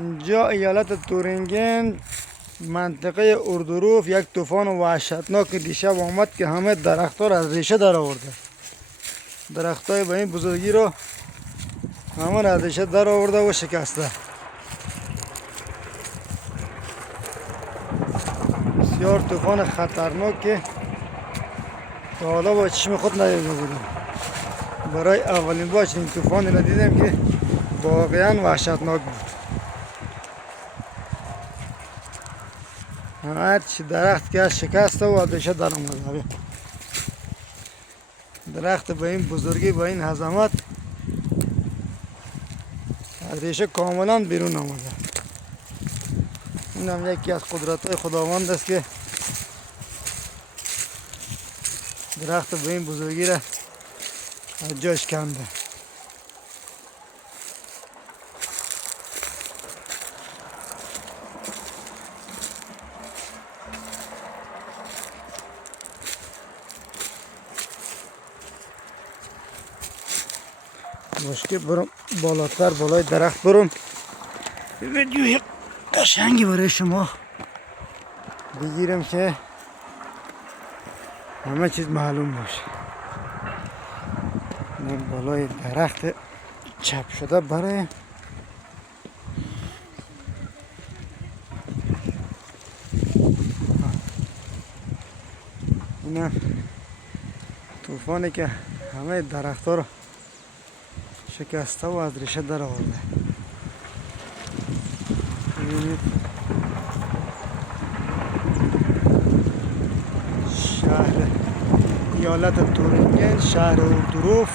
اینجا ایالت تورینگن منطقه اردروف یک طوفان وحشتناک دیشب آمد که همه درختها را از ریشه در آورده. درختای به این بزرگی رو همه را از ریشه در آورده و شکسته. بسیار طوفان خطرناک که تا حالا با چشم خود ندیده بودم. برای اولین بار این طوفانی را دیدم که واقعا وحشتناک بود. هر چی درخت که شکسته و از ریشه در آمده. درخت به این بزرگی به این عظمت از ریشه کاملا بیرون آمده. این هم یکی از قدرت‌های خداوند است که درخت به این بزرگی را از جاش کنده. باشه برم بالاتر بالای درخت برم ویدیوی قشنگی برای شما بگیرم که همه چیز معلوم باشه. من بالای درخت چپ شده برای اینم طوفانی که همه درخت ها رو شکسته و از ریشه در آورده. ببینید شهر ایالت تورینگن، شهر اردروف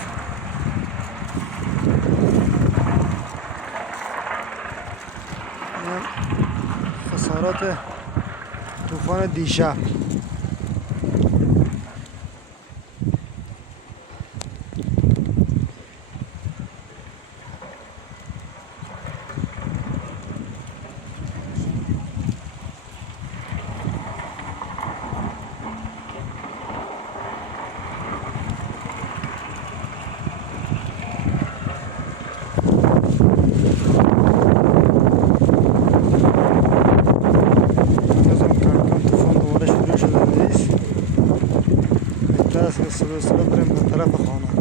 خسارات طوفان دیشب. صدا بریم به طرف خانه.